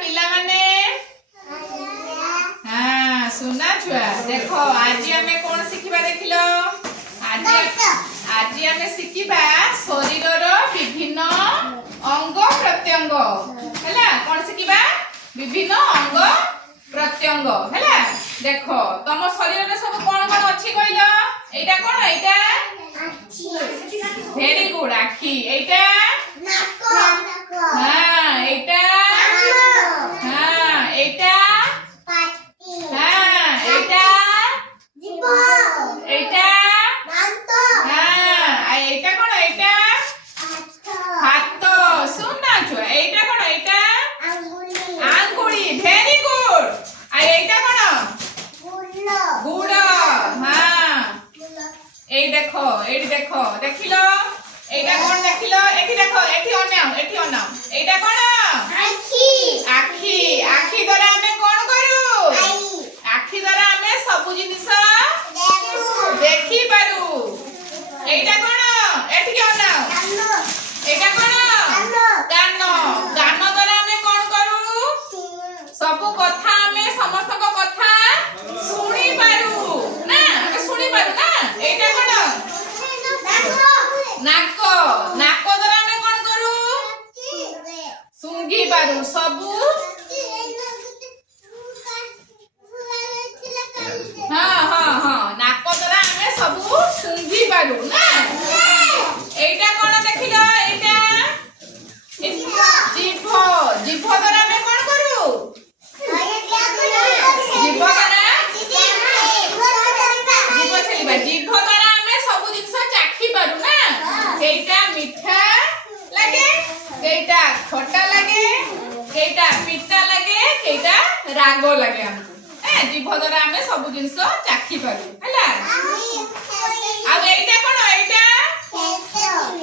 पिला माने हाँ सुना छुआ देख आज आम कौन शिखा देख लो आज आम शिखा शरीर विभिन्न अंग प्रत्यंग है कौन शिखा विभिन्न अंग प्रत्यंग है देख तुम शरीर सब कौन कौन अच्छी कहल एटा कौन एटा वेरी गुड आखि एटा हाँ एटा हाँ एटा हाँ एटा एटा हाँ एटा कौन एटा हाथ सुनना छुआ एटा कौन एटा आंगुली वेरी गुड आ एटा कौन गुड़ हाँ ए देखो देखिलो एटा कौन देखिलो एठी देखो एठी अनाओ एटा कौन आखि आखि द्वारा हमें कौन करू आखि द्वारा हमें सब जिनिस देखि पारू एटा कौन एठी अनाओ एटा कौन कान कान द्वारा हमें कौन करू सब कथा हमें समस्त को कथा सुनी पारू ना हमें सुनी पारू ना एटा कौन नाक नाक द्वारा हमें कौन करू सुंघी पारू सबू हाँ हाँ हाँ नाक द्वारा हमें सबू सुंघी पारू ना एटा कौन देखिलो एटा जीभ जीभ द्वारा हमें कौन करू जीभ द्वारा जीभ चलिबा जीभ द्वारा हमें सब जिनिस चाखी पारू ना केइटा मीठा लागे केइटा खट्टा लागे केइटा पिता लागे केइटा राग लागे हमको ए जीभ द्वारा हमें सब जिनिस चाखी पारू हैला आ एइटा कोन एइटा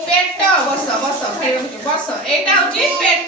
पेट बस बस भाई बस एइटा होची पेट